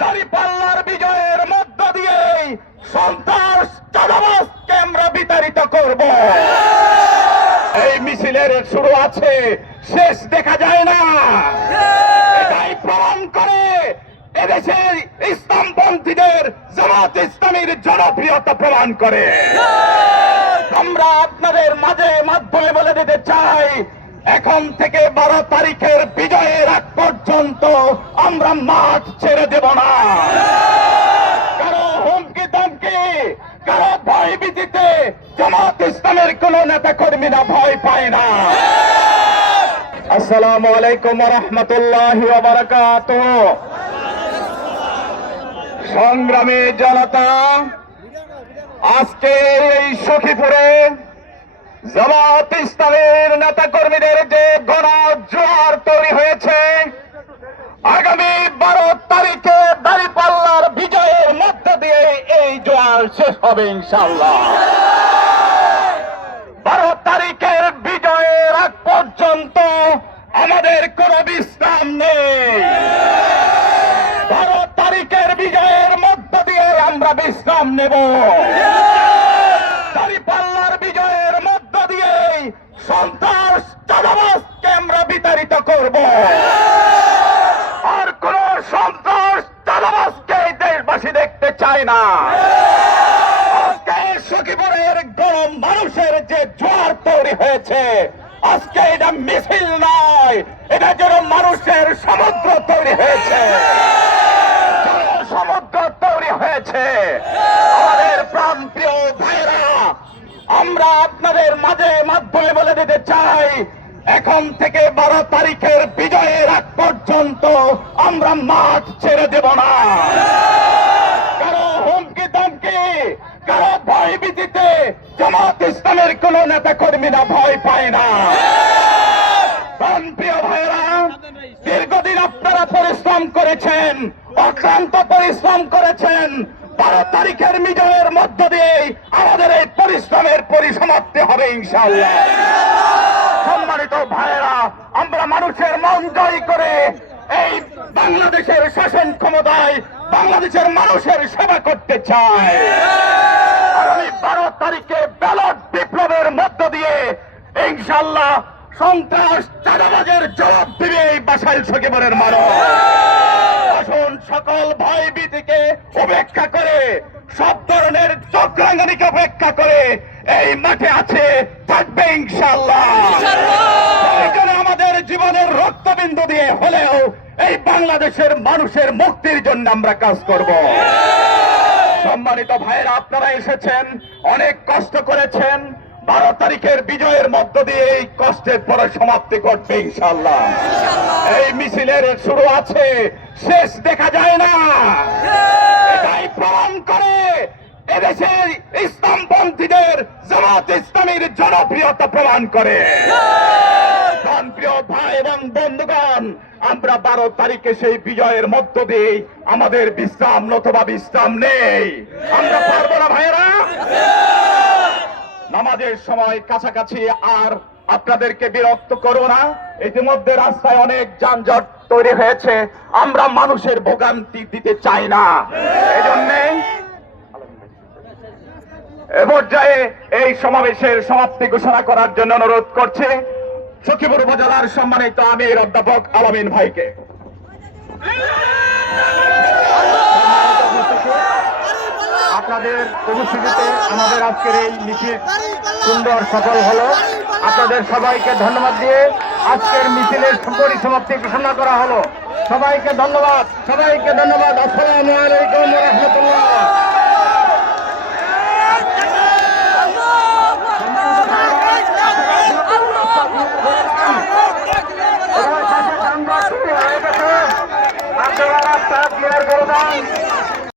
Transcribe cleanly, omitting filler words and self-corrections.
দাঁড়িপাল্লার বিজয়ের মধ্য দিয়ে সন্ত্রাস চাঁদাবাজকে আমরা বিতাড়িত করব। এই মিছিলের শুরু আছে, শেষ দেখা যায় না। এটাই প্রমাণ করে এদেশের ইসলামপন্থীদের জামাত ইসলামীর জনপ্রিয়তা প্রমাণ করে। আমরা আপনাদের মাধ্যমে বলে দিতে চাই, এখন থেকে 12 তারিখের বিজয়ের আগ পর্যন্ত আমরা মাঠ ছেড়ে দেব না। কারো হুমকি ধমকি, কারো ভয় ভীতিতে জামাত ইসলামের কোন নেতা কর্মীরা ভয় পায় না। আসসালামু আলাইকুম ওয়া রাহমাতুল্লাহি ওয়া বারাকাতুহু। সংগ্রামী জনতা, আজকে এই সখীপুরে জামাত ইসলামের নেতা কর্মীদের যে গণজোয়ার তৈরি হয়েছে, আগামী 12 তারিখে দাঁড়িপাল্লার বিজয়ের মধ্য দিয়ে এই জোয়ার শেষ হবে ইনশাআল্লাহ। 12 তারিখের বিজয়ের আগ পর্যন্ত আমাদের কোনো বিশ্রাম নেই। 12 তারিখের বিজয়ের মধ্য দিয়ে আমরা বিশ্রাম নেব। দাঁড়িপাল্লার বিজয়ের মধ্য দিয়ে সন্ত্রাস চাঁদাবাজকে আমরা বিতাড়িত করব। আর কোন সন্ত্রাস চাঁদাবাজকে দেশবাসী দেখতে চায় না। আজকে সখীপুরের গণ মানুষের যে জোয়ার তৈরি হয়েছে, আজকে এটা মিছিল নয়, এটা যেন মানুষের সমুদ্র তৈরি হয়েছে, সমুদ্র তৈরি হয়েছে। আমাদের প্রাণপ্রিয় ভাইরা, আমরা আপনাদের মাধ্যমে বলে দিতে চাই, এখন থেকে 12 তারিখের বিজয়ের আগ পর্যন্ত আমরা মাঠ ছেড়ে দেব না। কারো হুমকি ধমকি, কারো ভয় ভীতিতে জামাত ইসলামের কোন নেতা কর্মীরা ভয় পায় না। প্রিয় ভাইরা, দীর্ঘদিন আপনারা পরিশ্রম করেছেন, অক্লান্ত পরিশ্রম করেছেন। 12 তারিখের বিজয়ের মধ্য দিয়ে আমাদের এই পরিশ্রমের পরিসমাপ্তি হবে ইনশাআল্লাহ। সম্মানিত ভাইরা, আমরা মানুষের মন জয় করে এই বাংলাদেশের শাসন ক্ষমতায় বাংলাদেশের মানুষের সেবা করতে চাই। আগামী 12 তারিখে ব্যালট বিপ্লবের মধ্য দিয়ে ইনশাআল্লাহ সন্ত্রাস চাঁদাবাজের জবাব দিবে এই বাসাইল সখীপুরের মানুষ। আসুন সকল ভয় ভীতিকে উপেক্ষা করে, সব ধরনের চক্রাঙ্গনীকে উপেক্ষা করে এই মাঠে আছে থাকবে ইনশাআল্লাহ। আমাদের জীবনের রক্তবিন্দু দিয়ে হলেও এই বাংলাদেশের মানুষের মুক্তির জন্য আমরা কাজ করব। সম্মানিত ভাইরা, আপনারা এসেছেন, অনেক কষ্ট করেছেন। 12 তারিখের বিজয়ের মধ্য দিয়ে এই কষ্টের পরে সমাপ্তি ঘটবে ইনশাআল্লাহ। এই মিছিলের শুরু আছে, শেষ দেখা যায় না। এটাই প্রমাণ করে এদেশের ইসলামপন্থীদের জামাত ইসলামীর জনপ্রিয়তা প্রমাণ করে। প্রিয় ভাই এবং বন্ধুগণ, আমরা 12 তারিখে সেই বিজয়ের মধ্য দিয়ে আমাদের বিশ্রাম নতুবা বিশ্রাম নেই। আমরা পারবো না ভাইয়েরা। নামাজের সময় কাছাকাছি, আর আপনাদেরকে বিরক্ত করব না। ইতিমধ্যে রাস্তায় অনেক যানজট তৈরি হয়েছে, আমরা মানুষের ভোগান্তি দিতে চাই না। এজন্য এ পর্যায়ে এই সমাবেশের সমাপ্তি ঘোষণা করার জন্য অনুরোধ করছে সখীপুর উপজেলার সম্মানিত আমির অধ্যাপক আলামিন ভাইকে। আপনাদের উপস্থিতিতে আমাদের আজকের এই মিছিল সুন্দর সফল হলো। আপনাদের সবাইকে ধন্যবাদ দিয়ে আজকের মিছিলের পরিসমাপ্তি ঘোষণা করা হলো। সবাইকে ধন্যবাদ, সবাইকে ধন্যবাদ। আসসালামু আলাইকুম।